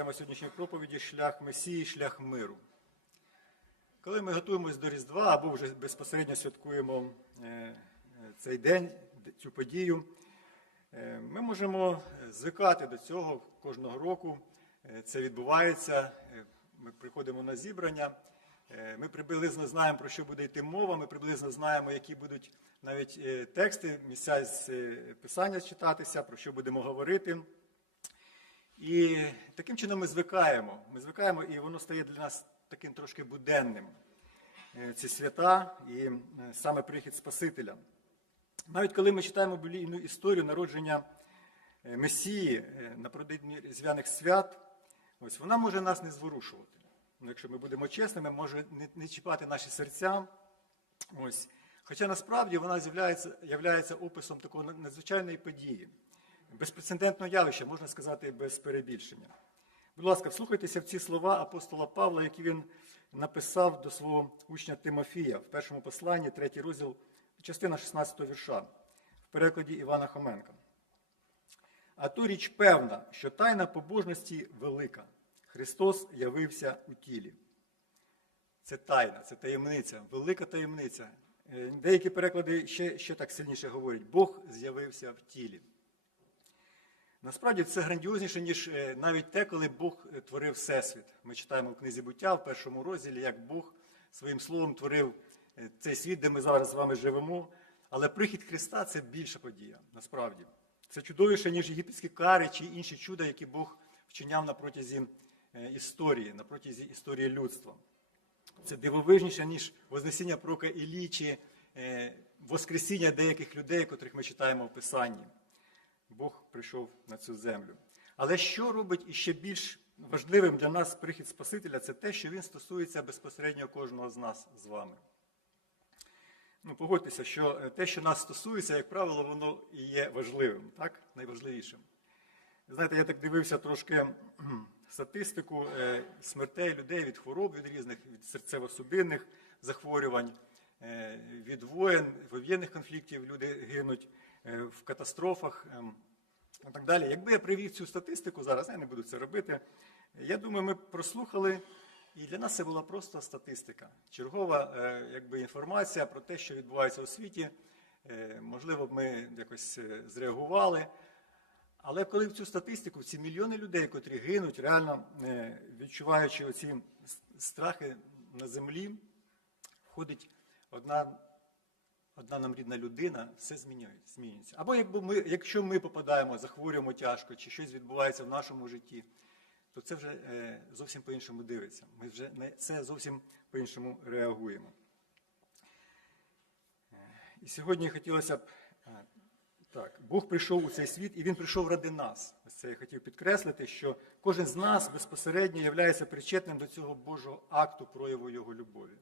тема сьогоднішньої проповіді шлях Месії, шлях миру. Коли ми готуємось до Різдва або вже безпосередньо святкуємо е, цей день, цю подію, е, ми можемо звикати до цього кожного року. Е, Це відбувається. Ми приходимо на зібрання. Ми приблизно знаємо, про що буде йти мова, ми приблизно знаємо, які будуть навіть тексти, місця з писання читатися, про що будемо говорити. І таким чином ми звикаємо. Ми звикаємо, і воно стає для нас таким трошки буденним. Е, Ці свята і е, саме прихід Спасителя. Навіть коли ми читаємо біблійну історію народження е, Месії напередодні різдвяних свят, ось вона може нас не зворушувати. Ну, якщо ми будемо чесними, може не, не чіпати наші серця. Ось. Хоча насправді вона являється описом такої надзвичайної події, безпрецедентного явища, можна сказати, без перебільшення. Будь ласка, вслухайтеся в ці слова апостола Павла, які він написав до свого учня Тимофія в першому посланні, третій розділ, частина 16 вірша, в перекладі Івана Хоменка. А то річ певна, що тайна побожності велика. Христос явився у тілі. Це тайна, це таємниця, велика таємниця. Е, Деякі переклади ще, ще так сильніше говорять: Бог з'явився в тілі. Насправді це грандіозніше, ніж е, навіть те, коли Бог е, творив Всесвіт. Ми читаємо в книзі буття в першому розділі, як Бог своїм словом творив е, цей світ, де ми зараз з вами живемо. Але прихід Христа це більша подія, насправді. Це чудовіше, ніж єгипетські кари чи інші чуда, які Бог вчиняв на протязі історії, на протязі історії людства. Це дивовижніше, ніж Вознесіння пророка Іллі чи Воскресіння деяких людей, котрих ми читаємо в Писанні. Бог прийшов на цю землю. Але що робить іще більш важливим для нас прихід Спасителя, це те, що він стосується безпосередньо кожного з нас з вами. Ну, погодьтеся, що е, те, що нас стосується, як правило, воно і є важливим, так? найважливішим. Знаєте, я так дивився трошки статистику е, смертей людей від хвороб, від різних, від серцево-судинних захворювань, е, від воєн, воєнних конфліктів люди гинуть в катастрофах ем, і так далі. Якби я привів цю статистику зараз, я не буду це робити. Я думаю, ми прослухали, і для нас це була просто статистика. Чергова е, якби, інформація про те, що відбувається у світі. Е, Можливо, ми якось е, зреагували. Але коли в цю статистику, в ці мільйони людей, котрі гинуть, реально е, відчуваючи оці страхи на землі, входить одна, одна нам рідна людина, все змінюється. Або якби ми, якщо ми попадаємо, захворюємо тяжко, чи щось відбувається в нашому житті, то це вже е, зовсім по-іншому дивиться. Ми вже на це зовсім по-іншому реагуємо. Е, І сьогодні хотілося б. е, Так, Бог прийшов у цей світ, і Він прийшов ради нас. Ось це я хотів підкреслити, що кожен з нас безпосередньо є причетним до цього Божого акту прояву Його любові.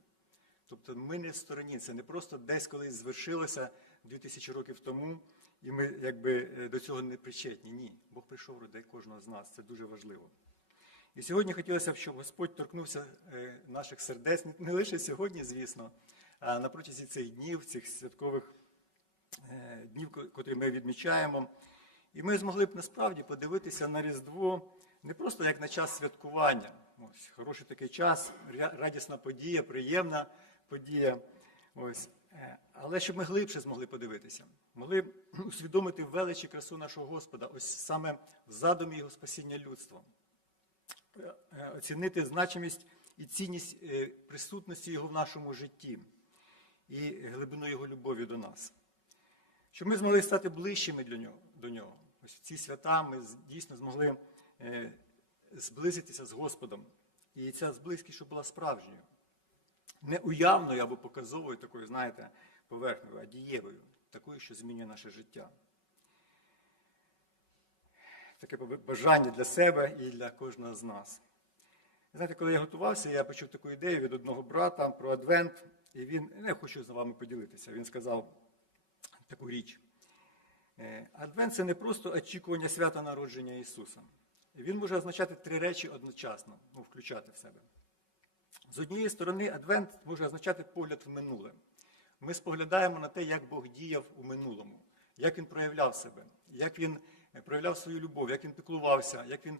Тобто ми не в стороні, це не просто десь колись звершилося 2000 років тому, і ми якби е, до цього не причетні. Ні, Бог прийшов ради кожного з нас, це дуже важливо. І сьогодні хотілося б, щоб Господь торкнувся е, наших сердець, не лише сьогодні, звісно, а на протязі цих днів, цих святкових е, днів, котрі ми відмічаємо. І ми змогли б насправді подивитися на Різдво не просто як на час святкування. Ось, хороший такий час, радісна подія, приємна подія. Ось. Е, Але щоб ми глибше змогли подивитися, могли усвідомити велич і красу нашого Господа, ось саме в задумі його спасіння людства. Е, е, Оцінити значимість і цінність присутності Його в нашому житті і глибину Його любові до нас щоб ми змогли стати ближчими для нього, до нього. Ось в ці свята ми дійсно змогли зблизитися з Господом. І ця зблизькість, щоб була справжньою. Не уявною або показовою, такою, знаєте, поверхневою, а дієвою, такою, що змінює наше життя. Таке бажання для себе і для кожного з нас. Знаєте, коли я готувався, я почув таку ідею від одного брата про Адвент, і він не хочу з вами поділитися. Він сказав таку річ. Е, Адвент це не просто очікування свята народження Ісуса. Він може означати три речі одночасно, ну, включати в себе. З однієї сторони, Адвент може означати погляд в минуле. Ми споглядаємо на те, як Бог діяв у минулому, як Він проявляв себе, як Він е, проявляв свою любов, як Він піклувався, як Він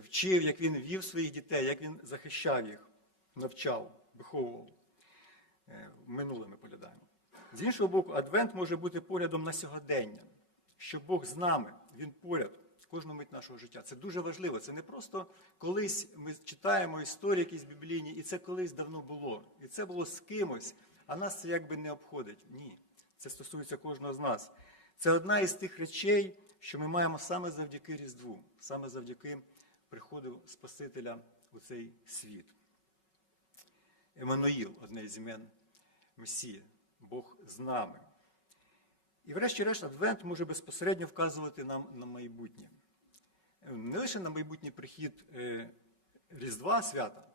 вчив, як він вів своїх дітей, як він захищав їх, навчав, виховував. Е, В минуле ми поглядаємо. З іншого боку, Адвент може бути поглядом на сьогодення, що Бог з нами, Він поряд кожну мить нашого життя. Це дуже важливо. Це не просто колись ми читаємо історії якісь біблійні, і це колись давно було. І це було з кимось, а нас це якби не обходить. Ні. Це стосується кожного з нас. Це одна із тих речей, що ми маємо саме завдяки Різдву, саме завдяки приходу Спасителя у цей світ. Еммануїл, одне із імен Месія, Бог з нами. І врешті-решт, Адвент може безпосередньо вказувати нам на майбутнє. Не лише на майбутній прихід е, Різдва свята,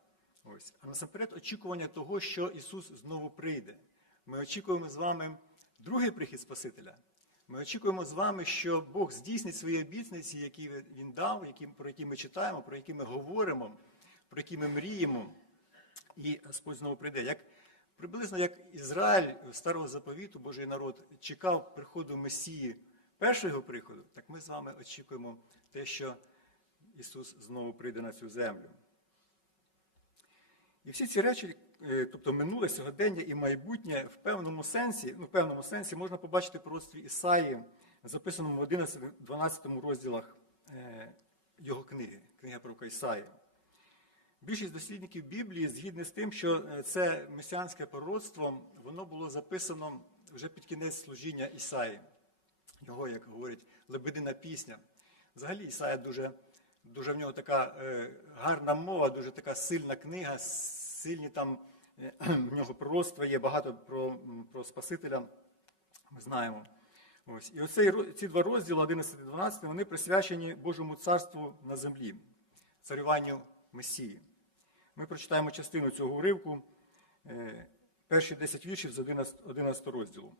ось, а насамперед очікування того, що Ісус знову прийде. Ми очікуємо з вами другий прихід Спасителя. Ми очікуємо з вами, що Бог здійснить свої обіцянці, які Він дав, які, про які ми читаємо, про які ми говоримо, про які ми мріємо. І Господь знову прийде. Як, приблизно як Ізраїль старого заповіту, Божий народ, чекав приходу Месії першого приходу, так ми з вами очікуємо те, що Ісус знову прийде на цю землю. І всі ці речі, е, тобто минуле сьогодення і майбутнє, в певному сенсі, ну, в певному сенсі можна побачити в пророцтві Ісаї, записаному в 11-12 розділах е, його книги, книга пророка Ісаї. Більшість дослідників Біблії згідні з тим, що е, це месіанське пророцтво, воно було записано вже під кінець служіння Ісаї. Його, як говорять, лебедина пісня. Взагалі, Ісая дуже, дуже в нього така е, гарна мова, дуже така сильна книга, сильні там е, в нього пророцтва є, багато про, про Спасителя. Ми знаємо. Ось. І оцей, ці два розділи, 11 і 12, вони присвячені Божому царству на землі, царюванню Месії. Ми прочитаємо частину цього уривку, е, перші 10 віршів з 11, 11 розділу.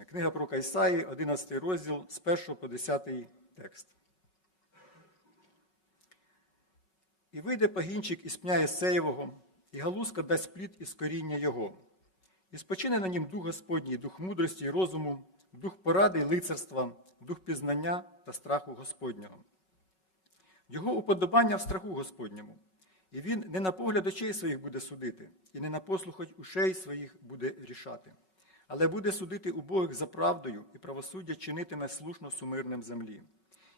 Е, Книга пророка Ісаї, 11 розділ з 1 по 10 текст. І вийде пагінчик із пня Єсеєвого, і галузка дасть плід із коріння його. І спочине на нім дух Господній, дух мудрості і розуму, дух поради і лицарства, дух пізнання та страху Господнього. Його уподобання в страху Господньому. І він не на погляд очей своїх буде судити, і не на послухать ушей своїх буде рішати, але буде судити убогих за правдою, і правосуддя чинитиме слушно сумирним землі.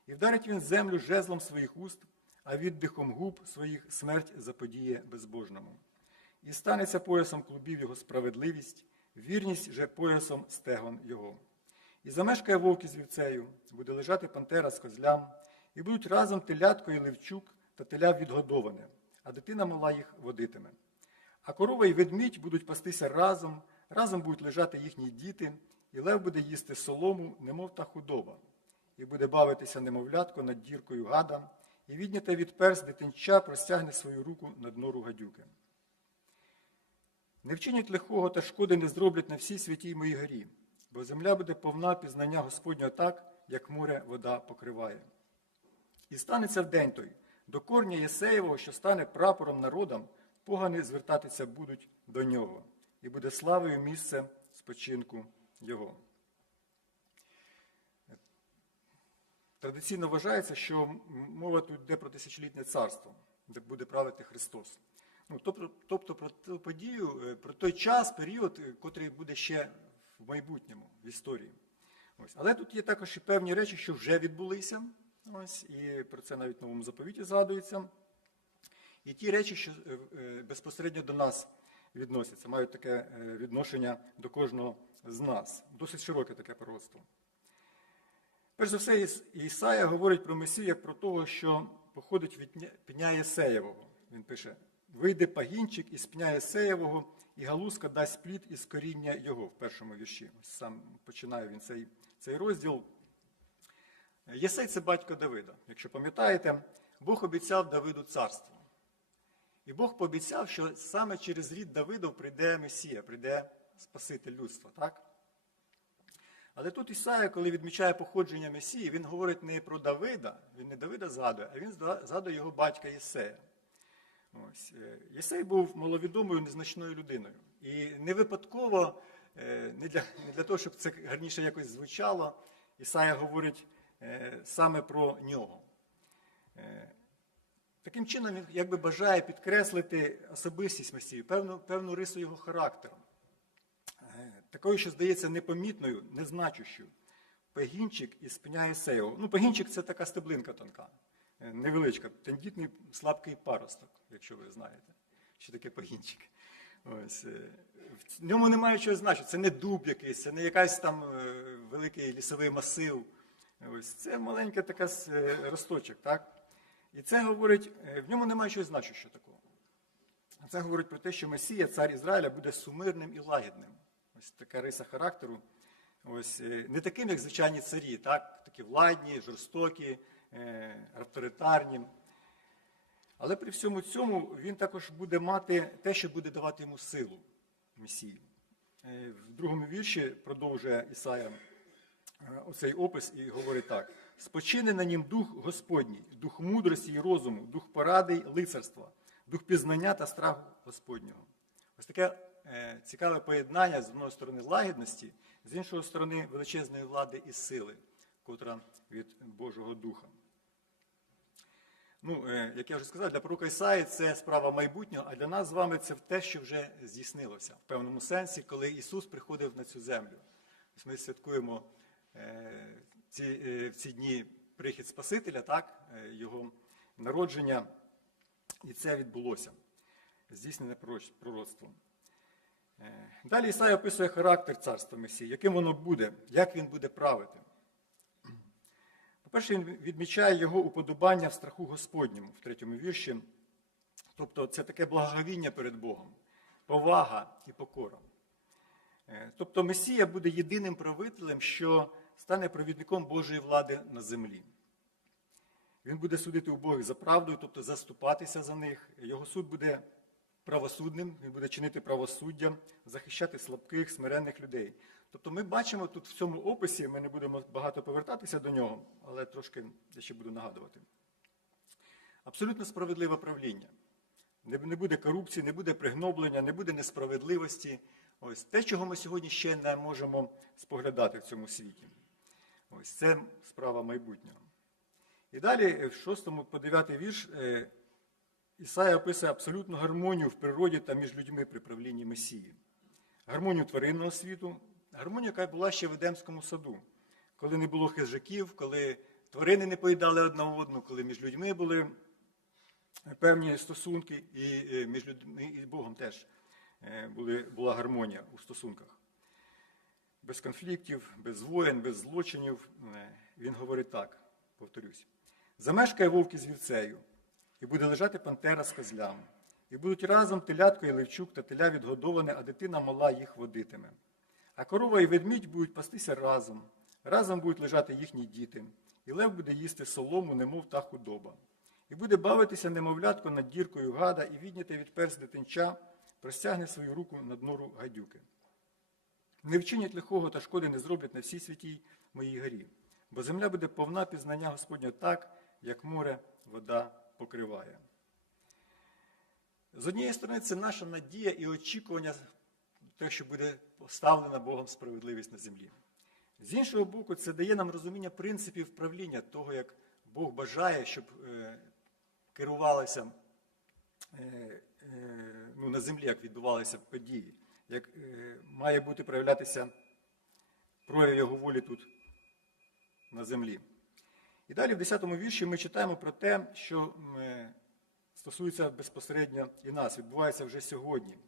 І вдарить він землю жезлом своїх уст, а віддихом губ своїх смерть заподіє безбожному. І станеться поясом клубів його справедливість, вірність же поясом стегон його. І замешкає вовк із вівцею, буде лежати пантера з козлям, і будуть разом телятко і левчук та теля відгодоване, а дитина мала їх водитиме. А корова і ведмідь будуть пастися разом, разом будуть лежати їхні діти, і лев буде їсти солому, немов та худоба, і буде бавитися немовлятко над діркою гада, і відняте від перс дитинча простягне свою руку на дно ругадюки. Не вчинять лихого та шкоди не зроблять на всій святій моїй горі, бо земля буде повна пізнання Господнього так, як море вода покриває. І станеться в день той, до корня Єсеєвого, що стане прапором народам, погани звертатися будуть до нього, і буде славою місце спочинку його. Традиційно вважається, що мова тут йде про тисячолітнє царство, де буде правити Христос. Ну, тобто, тобто про ту подію, е, про той час, період, е, котрий буде ще в майбутньому, в історії. Ось. Але тут є також і певні речі, що вже відбулися. Ось, і про це навіть в новому заповіті згадується. І ті речі, що е, е, безпосередньо до нас відносяться, мають таке е, відношення до кожного з нас. Досить широке таке пророцтво. Перш за все, Ісая говорить про Месію як про того, що походить від пня Єсеєвого. Він пише: вийде пагінчик із пня Єсеєвого, і галузка дасть плід із коріння його в першому вірші. Сам починає він цей, цей розділ. Єсей це батько Давида. Якщо пам'ятаєте, Бог обіцяв Давиду царство. І Бог пообіцяв, що саме через рід Давидов прийде Месія, прийде Спаситель людства. Так? Але тут Ісая, коли відмічає походження Месії, він говорить не про Давида, він не Давида згадує, а він згадує його батька Єсея. Ось. е, Єсей був маловідомою незначною людиною. І не випадково, е, не для, не для того, щоб це гарніше якось звучало, Ісая говорить саме про нього. Е, Таким чином, він якби бажає підкреслити особистість Месії, певну, певну рису його характеру, Е, такою, що здається непомітною, незначущою. Пагінчик із пеня Єсеєвого. Ну, пагінчик це така стеблинка тонка, е, невеличка, тендітний слабкий паросток, якщо ви знаєте, що таке е, В ньому немає чого значити. Це не дуб якийсь, це не якийсь там е, великий лісовий масив. Ось. Це маленький така е, росточок, так? І це говорить, е, в ньому немає чогось значущого такого. Це говорить про те, що Месія, цар Ізраїля, буде сумирним і лагідним. Ось така риса характеру. Ось, е, не таким, як звичайні царі, так? такі владні, жорстокі, авторитарні. Але при всьому цьому він також буде мати те, що буде давати йому силу Месії. В другому вірші продовжує Ісая оцей опис і говорить так: спочине на нім дух Господній, дух мудрості і розуму, дух поради й лицарства, дух пізнання та страху Господнього. Ось таке е, цікаве поєднання з одної сторони лагідності, з іншої сторони величезної влади і сили, котра від Божого Духа. Ну, е, як я вже сказав, для пророка Ісаї це справа майбутнього, а для нас з вами це те, що вже здійснилося в певному сенсі, коли Ісус приходив на цю землю. Ось ми святкуємо е, ці, е, в ці дні прихід Спасителя, так, е, Його народження, і це відбулося, здійснене. Е, Далі Ісая описує характер царства Месії, яким воно буде, як він буде правити. По-перше, він відмічає його уподобання в страху Господньому в третьому вірші. Тобто це таке благовіння перед Богом, повага і покора. Е, Тобто Месія буде єдиним правителем, що стане провідником Божої влади на землі. Він буде судити убогих за правдою, тобто заступатися за них. Його суд буде правосудним, він буде чинити правосуддя, захищати слабких, смиренних людей. Тобто ми бачимо тут в цьому описі, ми не будемо багато повертатися до нього, але трошки я ще буду нагадувати. Абсолютно справедливе правління. Не буде корупції, не буде пригноблення, не буде несправедливості. Ось те, чого ми сьогодні ще не можемо споглядати в цьому світі. Ось це справа майбутнього. І далі, в 6 по 9 вірш, е, Ісая описує абсолютну гармонію в природі та між людьми при правлінні Месії. Гармонію тваринного світу, гармонію, яка була ще в Едемському саду, коли не було хижаків, коли тварини не поїдали одна одну, коли між людьми були певні стосунки, і е, між людьми і Богом теж е, була гармонія у стосунках. Без конфліктів, без воєн, без злочинів. Е, Він говорить так, повторюсь. Замешкає вовк із вівцею, і буде лежати пантера з козлям. І будуть разом телятко і левчук та теля відгодоване, а дитина мала їх водитиме. А корова і ведмідь будуть пастися разом, разом будуть лежати їхні діти, і лев буде їсти солому, немов та худоба. І буде бавитися немовлятко над діркою гада, і відняте від перс дитинча, простягне свою руку над нору гадюки. Не вчинять лихого та шкоди не зроблять на всій святій моїй горі, бо земля буде повна пізнання Господня так, як море вода покриває. З однієї сторони, це наша надія і очікування те, що буде поставлена Богом справедливість на землі. З іншого боку, це дає нам розуміння принципів правління того, як Бог бажає, щоб е, керувалося е, е, ну, на землі, як відбувалися події, як е, має бути проявлятися прояв його волі тут на землі. І далі в 10 вірші ми читаємо про те, що е, стосується безпосередньо і нас, відбувається вже сьогодні.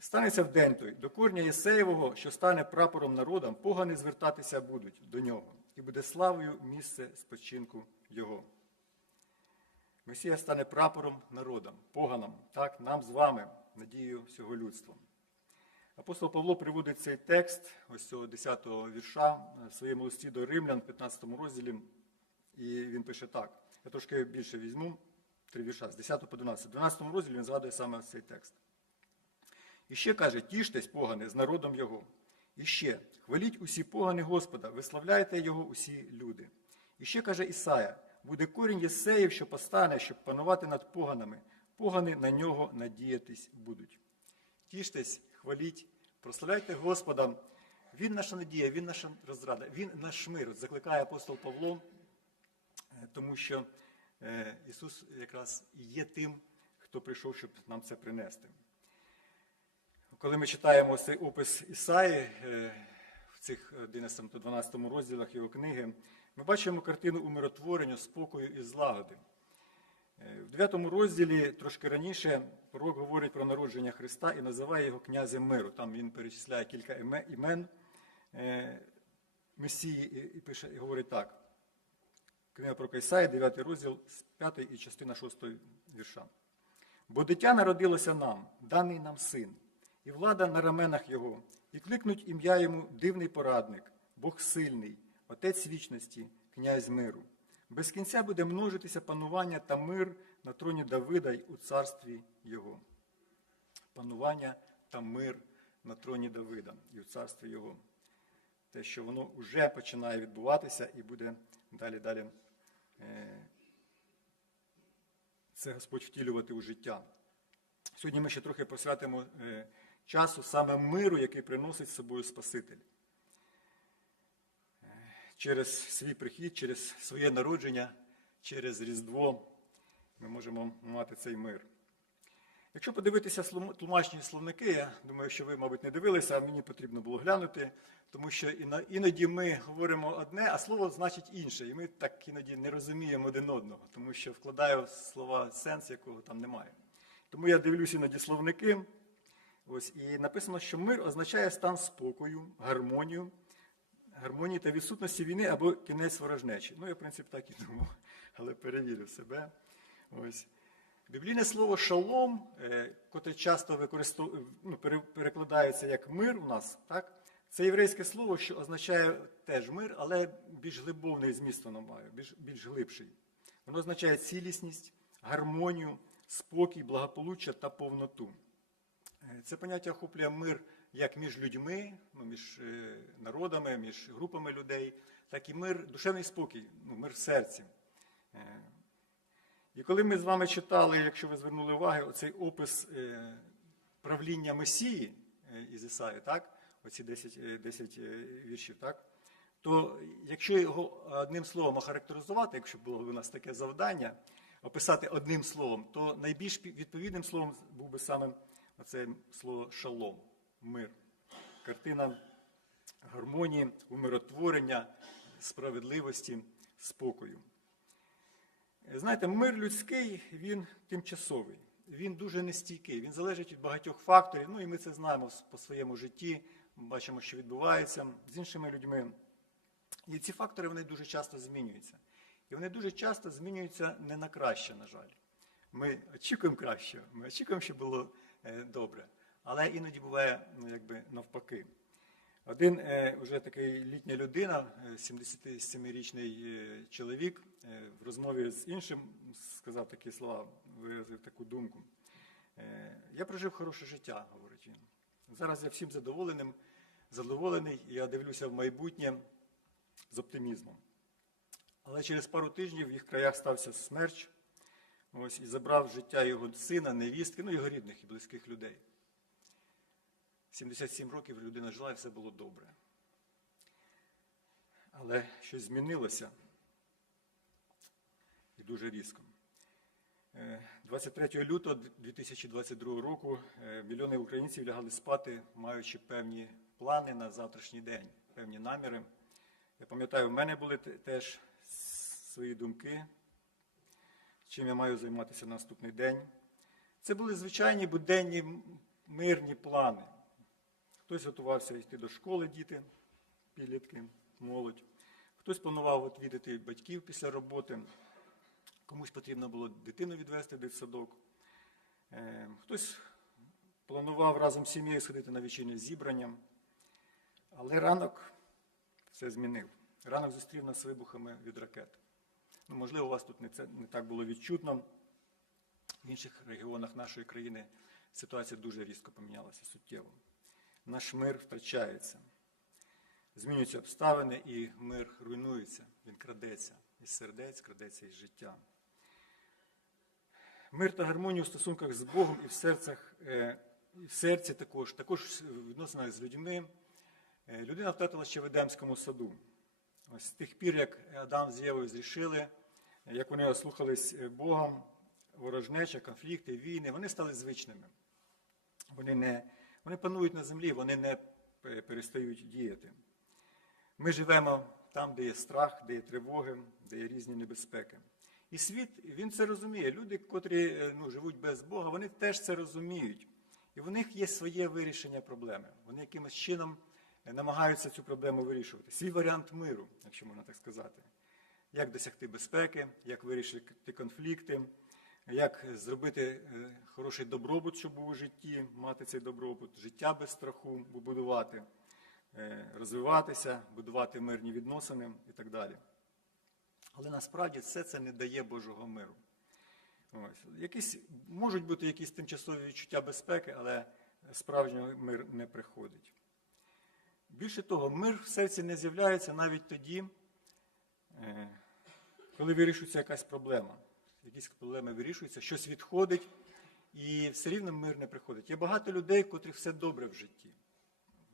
Станеться в день той, до корня Єсеєвого, що стане прапором народам, погани звертатися будуть до нього, і буде славою місце спочинку його. Месія стане прапором народам, поганам, так, нам з вами, надією всього людства. Апостол Павло приводить цей текст, ось цього 10-го вірша, в своєму листі до Римлян, 15 розділі, і він пише так. Я трошки більше візьму, три вірша, з 10 по 12. В 12 розділі він згадує саме цей текст. І ще каже, тіштесь, погане, з народом його. І ще, хваліть усі погани Господа, виславляйте його усі люди. І ще каже Ісая, буде корінь Єсеїв, що постане, щоб панувати над поганами. Погани на нього надіятись будуть. Тіштесь, хваліть, прославляйте Господа. Він наша надія, Він наша розрада, Він наш мир. Закликає апостол Павло, е, тому що е, Ісус якраз є тим, хто прийшов, щоб нам це принести. Коли ми читаємо цей опис Ісаї е, в цих 11-12 розділах його книги, ми бачимо картину умиротворення, спокою і злагоди. Е, В 9 розділі, трошки раніше, пророк говорить про народження Христа і називає його князем миру. Там він перечисляє кілька імен е, Месії і, пише, і говорить так. Книга про Ісаї, 9 розділ, 5 і частина 6 вірша. Бо дитя народилося нам, даний нам син, і влада на раменах його, і кликнуть ім'я йому дивний порадник, Бог сильний, Отець вічності, князь миру. Без кінця буде множитися панування та мир на троні Давида й у царстві його. Панування та мир на троні Давида і у царстві його. Те, що воно вже починає відбуватися і буде далі далі е, це Господь втілювати у життя. Сьогодні ми ще трохи посвятимо е, часу саме миру, який приносить з собою Спаситель. Через свій прихід, через своє народження, через Різдво ми можемо мати цей мир. Якщо подивитися тлумачні словники, я думаю, що ви, мабуть, не дивилися, а мені потрібно було глянути, тому що іноді ми говоримо одне, а слово значить інше. І ми так іноді не розуміємо один одного, тому що вкладає в слова сенс, якого там немає. Тому я дивлюся іноді словники. Ось, і написано, що мир означає стан спокою, гармонію, гармонії та відсутності війни або кінець ворожнечі. Ну, я, в принципі, так і думав, але перевірю себе. Ось. Біблійне слово шалом, е, котре часто використов... ну, перекладається як мир у нас, так? це єврейське слово, що означає теж мир, але більш глибовний зміст воно має, більш, більш глибший. Воно означає цілісність, гармонію, спокій, благополуччя та повноту. Е, Це поняття охоплює мир як між людьми, ну, між е, народами, між групами людей, так і мир, душевний спокій, ну, мир в серці. Е, І коли ми з вами читали, якщо ви звернули увагу, оцей опис е, правління Месії із Ісаї, так? оці 10, е, 10 е, віршів, так? то якщо його одним словом охарактеризувати, якщо було б у нас таке завдання, описати одним словом, то найбільш відповідним словом був би саме оце слово шалом, мир. Картина гармонії, умиротворення, справедливості, спокою. Знаєте, мир людський, він тимчасовий, він дуже нестійкий, він залежить від багатьох факторів. Ну і ми це знаємо по своєму житті, бачимо, що відбувається з іншими людьми. І ці фактори вони дуже часто змінюються. І вони дуже часто змінюються не на краще, на жаль. Ми очікуємо кращого, ми очікуємо, щоб було е, добре. Але іноді буває ну, якби навпаки. Один е, уже такий літня людина, е, 77-річний е, чоловік, е, в розмові з іншим сказав такі слова, виразив таку думку. Е, я прожив хороше життя, говорить він. Зараз я всім задоволеним, задоволений, і я дивлюся в майбутнє з оптимізмом. Але через пару тижнів в їх краях стався смерч, ось, і забрав життя його сина, невістки, ну його рідних і близьких людей. 77 років людина жила і все було добре. Але щось змінилося і дуже різко. Е, 23 лютого 2022 року е, мільйони українців лягали спати, маючи певні плани на завтрашній день, певні наміри. Я пам'ятаю, в мене були теж свої думки, чим я маю займатися на наступний день. Це були звичайні буденні мирні плани. Хтось готувався йти до школи, діти, підлітки, молодь. Хтось планував відвідати батьків після роботи. Комусь потрібно було дитину відвезти в дитсадок. Е, Хтось планував разом з сім'єю сходити на вечірнє зібрання. Але ранок все змінив. Ранок зустрів нас вибухами від ракет. Ну, можливо, у вас тут не, це, не так було відчутно. В інших регіонах нашої країни ситуація дуже різко помінялася суттєво. Наш мир втрачається. Змінюються обставини, і мир руйнується, він крадеться із сердець, крадеться із життя. Мир та гармонію в стосунках з Богом і в серцях, е, і в серці також, також в відносинах з людьми. Е, Людина втратила ще в Едемському саду. Ось з тих пір, як Адам з Євою зрішили, як вони ослухались е, Бога, ворожнеча, конфлікти, війни, вони стали звичними. Вони, не, вони панують на землі, вони не перестають діяти. Ми живемо там, де є страх, де є тривоги, де є різні небезпеки. І світ він це розуміє. Люди, котрі е, ну, живуть без Бога, вони теж це розуміють. І в них є своє вирішення проблеми. Вони якимось чином е, намагаються цю проблему вирішувати. Свій варіант миру, якщо можна так сказати. Як досягти безпеки, як вирішити конфлікти, як зробити е, хороший добробут, щоб був у житті, мати цей добробут, життя без страху побудувати, е, розвиватися, будувати мирні відносини і так далі. Але насправді все це не дає Божого миру. Ось. Якісь, можуть бути якісь тимчасові відчуття безпеки, але справжній мир не приходить. Більше того, мир в серці не з'являється навіть тоді, е, коли вирішується якась проблема. Якісь проблеми вирішуються, щось відходить, і все рівно мир не приходить. Є багато людей, котрих все добре в житті.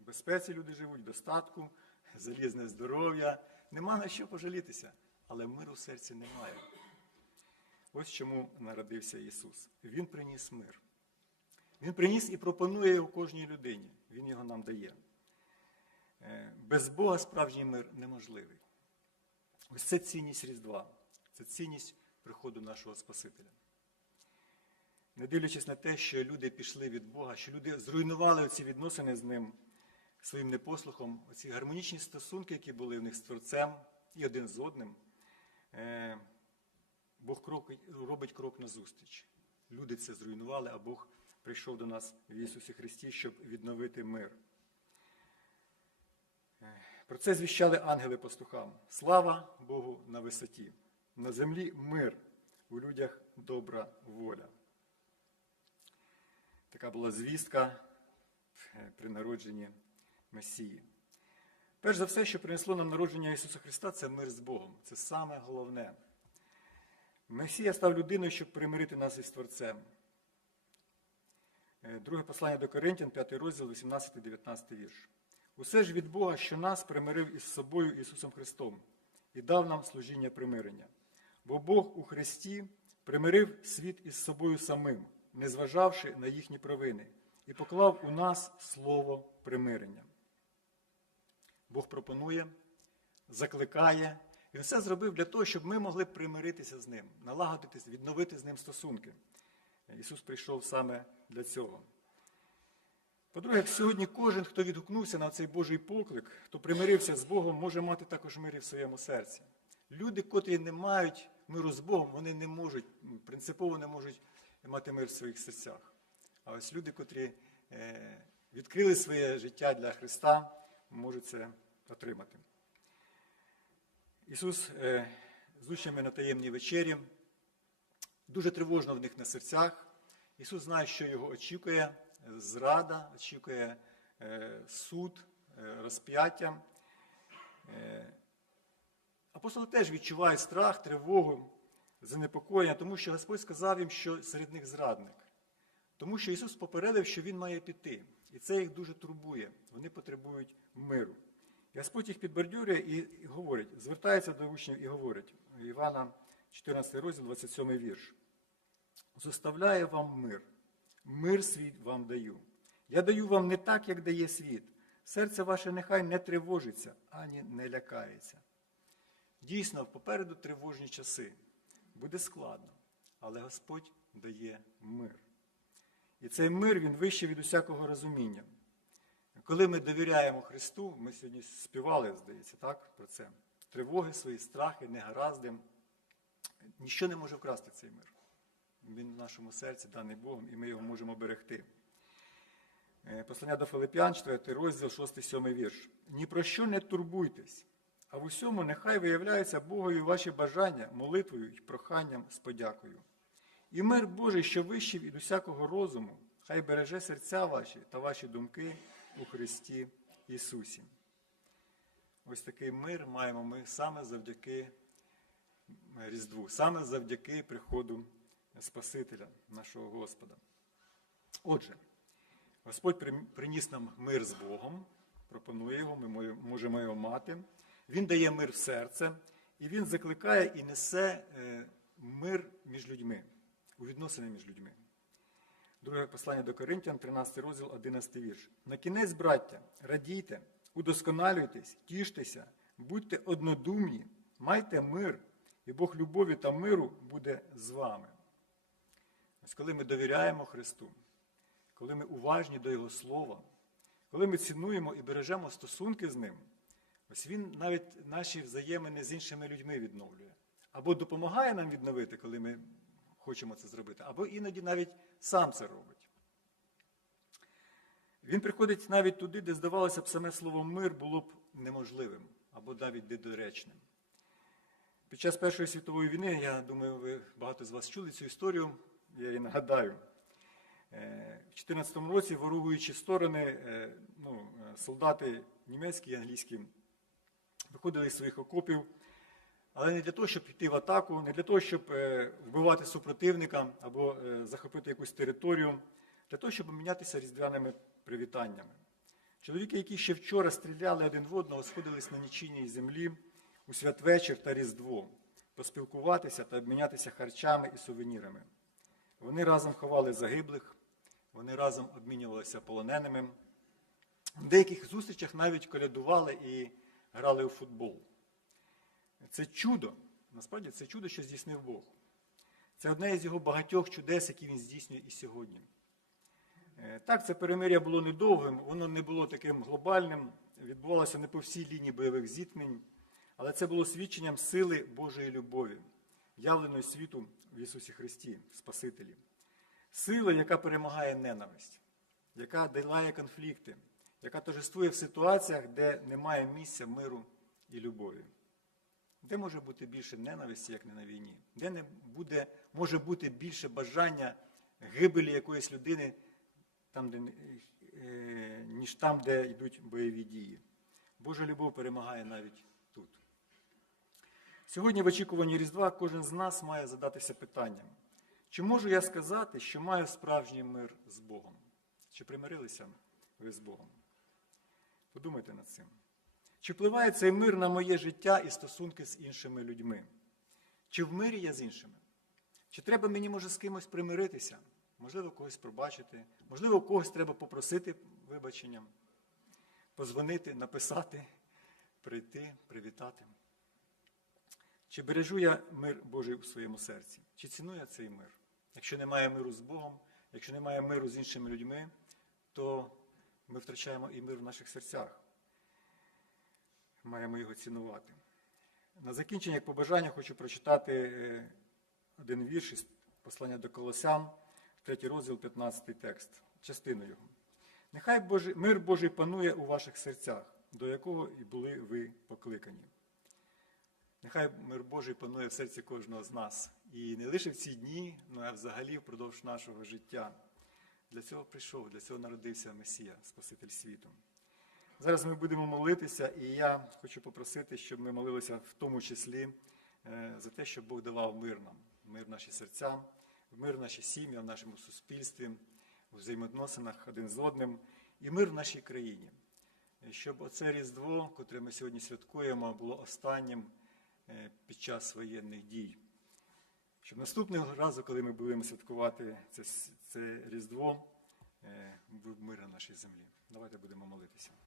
В безпеці люди живуть, в достатку, залізне здоров'я. Нема на що пожалітися, але миру в серці немає. Ось чому народився Ісус. Він приніс мир. Він приніс і пропонує його кожній людині. Він його нам дає. Е, Без Бога справжній мир неможливий. Ось це цінність Різдва, це цінність приходу нашого Спасителя. Не дивлячись на те, що люди пішли від Бога, що люди зруйнували ці відносини з ним своїм непослухом, оці гармонічні стосунки, які були в них з Творцем і один з одним, е, Бог крок, робить крок назустріч. Люди це зруйнували, а Бог прийшов до нас в Ісусі Христі, щоб відновити мир. Е, Про це звіщали ангели пастухам. Слава Богу на висоті. На землі мир, у людях добра воля. Така була звістка е, при народженні Месії. Перш за все, що принесло нам народження Ісуса Христа, це мир з Богом. Це саме головне. Месія став людиною, щоб примирити нас із Творцем. Е, Друге послання до Коринтян, 5 розділ, 18-19 вірш. Усе ж від Бога, що нас примирив із собою Ісусом Христом і дав нам служіння примирення. Бо Бог у Христі примирив світ із собою самим, незважавши на їхні провини, і поклав у нас слово примирення. Бог пропонує, закликає. Він все зробив для того, щоб ми могли примиритися з ним, налагодитись, відновити з ним стосунки. Ісус прийшов саме для цього. По-друге, сьогодні кожен, хто відгукнувся на цей Божий поклик, хто примирився з Богом, може мати також мир і в своєму серці. Люди, котрі не мають миру з Богом, вони не можуть, принципово не можуть мати мир в своїх серцях. А ось люди, котрі е, відкрили своє життя для Христа, можуть це отримати. Ісус е, з учнями на таємній вечері, дуже тривожно в них на серцях. Ісус знає, що його очікує зрада, очікує е, суд, розп'яття. Апостоли теж відчувають страх, тривогу, занепокоєння, тому що Господь сказав їм, що серед них зрадник. Тому що Ісус попередив, що Він має піти. І це їх дуже турбує. Вони потребують миру. І Господь їх підбадьорює і, говорить, звертається до учнів і говорить, Івана, 14 розділ, 27 вірш. Зоставляє вам мир, мир світ вам даю. Я даю вам не так, як дає світ. Серце ваше нехай не тривожиться, ані не лякається. Дійсно, попереду тривожні часи. Буде складно, але Господь дає мир. І цей мир він вищий від усякого розуміння. Коли ми довіряємо Христу, ми сьогодні співали, здається, так, про це. Тривоги свої, страхи, негаразди. Ніщо не може вкрасти цей мир. Він в нашому серці даний Богом, і ми його можемо берегти. Е, Послання до Филип'ян, 4 розділ, 6-7 вірш. Ні про що не турбуйтесь, а в усьому нехай виявляються Богові ваші бажання, молитвою і проханням з подякою. І мир Божий, що вищий від усякого розуму, хай береже серця ваші та ваші думки у Христі Ісусі. Ось такий мир маємо ми саме завдяки Різдву, саме завдяки приходу Спасителя, нашого Господа. Отже, Господь приніс нам мир з Богом, пропонує його, ми можемо його мати. Він дає мир в серце, І він закликає і несе е, мир між людьми, у відносини між людьми. Друге послання до Коринтян, 13 розділ, 11 вірш. На кінець, браття, радійте, удосконалюйтесь, тіштеся, будьте однодумні, майте мир, і Бог любові та миру буде з вами. Ось коли ми довіряємо Христу, коли ми уважні до Його Слова, коли ми цінуємо і бережемо стосунки з Ним, ось Він навіть наші взаємини з іншими людьми відновлює. Або допомагає нам відновити, коли ми хочемо це зробити, або іноді навіть сам це робить. Він приходить навіть туди, де, здавалося б, саме слово мир було б неможливим або навіть недоречним. Під час Першої світової війни, я думаю, ви багато з вас чули цю історію, я її нагадаю. Е, В 2014 році ворогуючі сторони, е, ну, е, солдати німецькі і англійські, виходили з своїх окопів, але не для того, щоб йти в атаку, не для того, щоб е, вбивати супротивника або е, захопити якусь територію, для того, щоб мінятися різдвяними привітаннями. Чоловіки, які ще вчора стріляли один в одного, сходились на нічийній землі у святвечір та Різдво, поспілкуватися та обмінятися харчами і сувенірами. Вони разом ховали загиблих, вони разом обмінювалися полоненими. В деяких зустрічах навіть колядували і грали у футбол. Це чудо, насправді це чудо, що здійснив Бог. Це одне із його багатьох чудес, які він здійснює і сьогодні. Е, Так, це перемир'я було недовгим, воно не було таким глобальним, відбувалося не по всій лінії бойових зіткнень, але це було свідченням сили Божої любові, явленої світу в Ісусі Христі, Спасителі. Сила, яка перемагає ненависть, яка долає конфлікти, яка торжествує в ситуаціях, де немає місця миру і любові. Де може бути більше ненависті, як не на війні? Де не буде, може бути більше бажання гибелі якоїсь людини, там, де, е, ніж там, де йдуть бойові дії? Божа любов перемагає навіть тут. Сьогодні, в очікуванні Різдва, кожен з нас має задатися питанням: чи можу я сказати, що маю справжній мир з Богом? Чи примирилися ви з Богом? Подумайте над цим. Чи впливає цей мир на моє життя і стосунки з іншими людьми? Чи в мирі я з іншими? Чи треба мені, може, з кимось примиритися? Можливо, когось пробачити, можливо, когось треба попросити вибаченням, позвонити, написати, прийти, привітати. Чи бережу я мир Божий у своєму серці? Чи ціную я цей мир? Якщо немає миру з Богом, якщо немає миру з іншими людьми, то ми втрачаємо і мир в наших серцях маємо його цінувати. На закінчення, як побажання, хочу прочитати е, один вірш із послання до Колосян, 3 розділ, 15 текст, частину його. Нехай Божий, мир Божий панує у ваших серцях, до якого і були ви покликані. Нехай мир Божий панує в серці кожного з нас. І не лише в ці дні, але взагалі впродовж нашого життя. Для цього прийшов, для цього народився Месія, Спаситель світу. Зараз ми будемо молитися, і я хочу попросити, щоб ми молилися в тому числі е, за те, щоб Бог давав мир нам, мир наші серця, мир наші сім'ї, в нашому суспільстві, у взаємодносинах один з одним, і мир в нашій країні. Щоб оце Різдво, котре ми сьогодні святкуємо, було останнім е, під час воєнних дій. Щоб наступного разу, коли ми будемо святкувати це, це Різдво, е, був мир на нашій землі. Давайте будемо молитися.